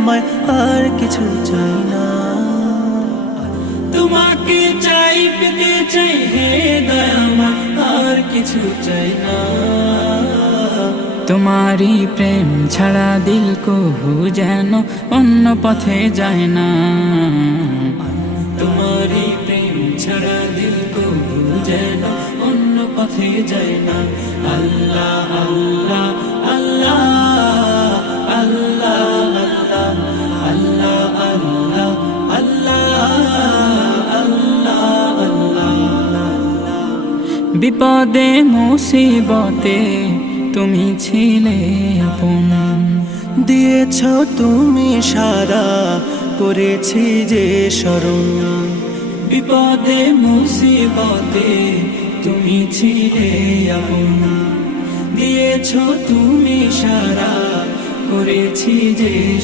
আমায়, আর কিছু চাই না। তোমাকে চাই, পেতে চাই হে দয়াময়, আর কিছু চাই না। তোমারি প্রেম ছাড়া দিল কহু যেন অন্য পথে যায় না। তোমারি প্রেম ছাড়া দিল কহু যেন অন্য পথে যায় না। আল্লাহ আল্লাহ আল্লাহ আল্লাহ আল্লাহ আল্লাহ আল্লাহ আল্লাহ। বিপদে মুসিবতে তুমি ছিলে আপন, দিয়েছ তুমি সারা, করেছি যে স্মরণ। বিপদে মুসিবতে তুমি ছিলে আপন, দিয়েছ তুমি সারা, করেছি যে